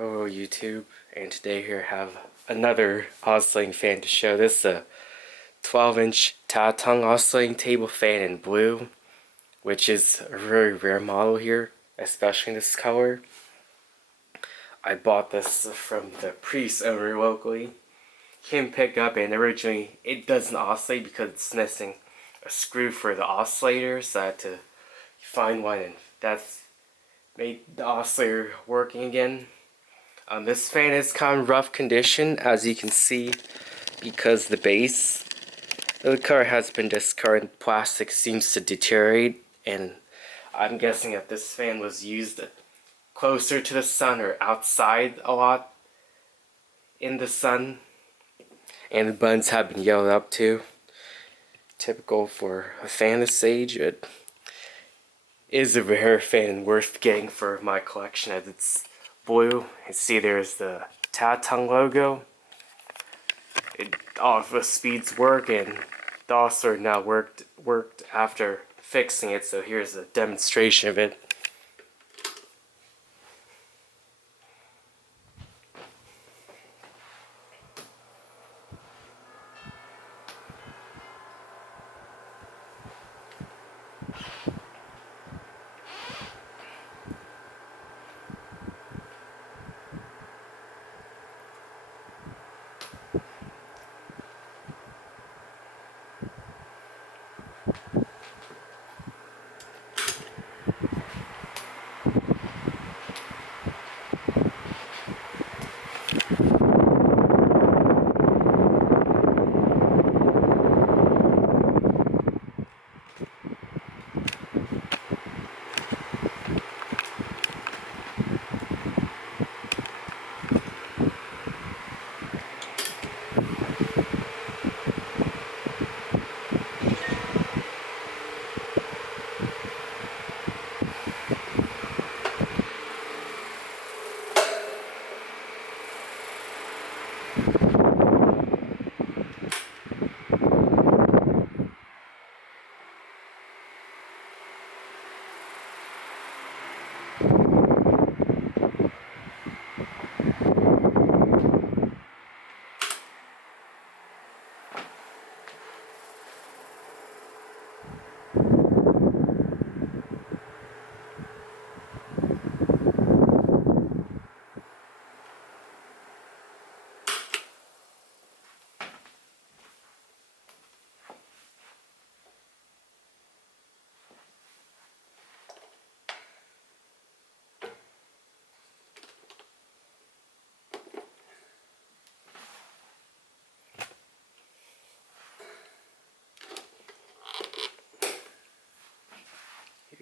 Hello YouTube, and today here I have another oscillating fan to show. This is a 12-inch Tatung oscillating table fan in blue, which is a very rare model here, especially in this color. I bought this from the priest owner locally. Him pick up, and originally it doesn't oscillate because it's missing a screw for the oscillator, so I had to find one, and that's made the oscillator working again. This fan is kind of rough condition, as you can see, because the base of the car has been discolored. Plastic seems to deteriorate, and I'm guessing that this fan was used closer to the sun or outside a lot in the sun, and the buttons have been yellowed up too. Typical for a fan this age. It is a rare fan worth getting for my collection, as it's blue. You see there's the Tatung logo. All of the speeds work, and the oscillator now worked after fixing it, so here's a demonstration of it.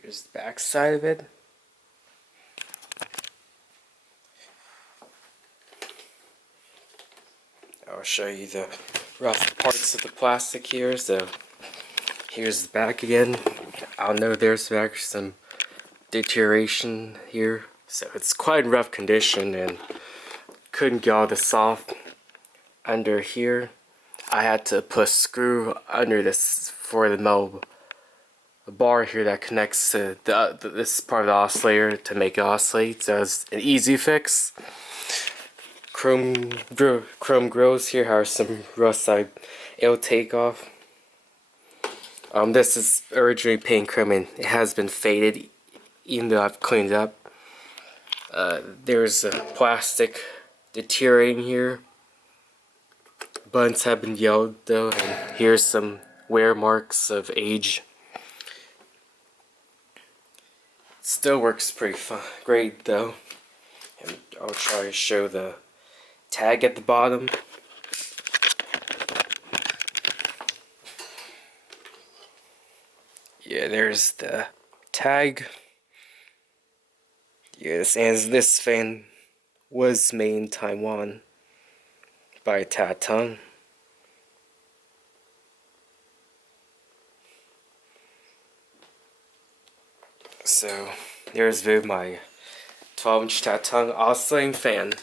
Here's the back side of it. I'll show you the rough parts of the plastic here. So here's the back again. I'll know there's actually some deterioration here. So it's quite in rough condition, and couldn't get all this off under here. I had to put a screw under this for the metal bar here that connects to this part of the oscillator to make it oscillate. So it's an easy fix. Chrome grills here have some rust it'll take off. This is originally paint chrome, and it has been faded even though I've cleaned it up. There's a plastic deteriorating here. Buttons have been yellowed though, and here's some wear marks of age. Still works pretty great though. And I'll try to show the tag at the bottom. Yeah, there's the tag. Yes, and this fan was made in Taiwan by Tatung. So there's my 12-inch Tatung oscillating fan.